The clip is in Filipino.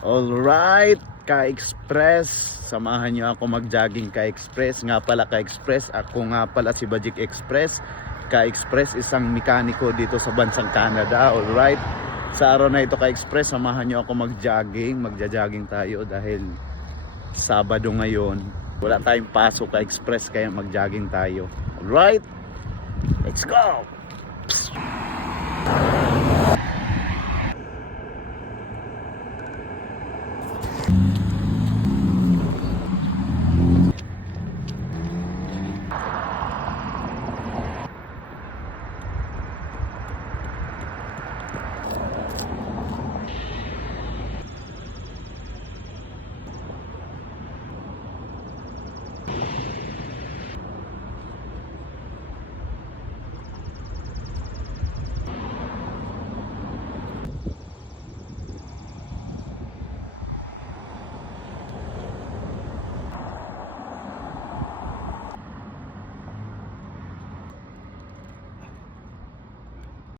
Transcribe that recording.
Alright, Ka-Express, samahan nyo ako mag-jogging Ka-Express. Nga pala Ka-Express, ako nga pala si Bajik Express. Ka-Express, isang mekaniko dito sa bansang Canada. Alright, sa araw na ito Ka-Express, samahan nyo ako mag-jogging. Magja-jogging tayo dahil Sabado ngayon. Wala tayong pasok Ka-Express, kaya mag-jogging tayo. Alright, let's go!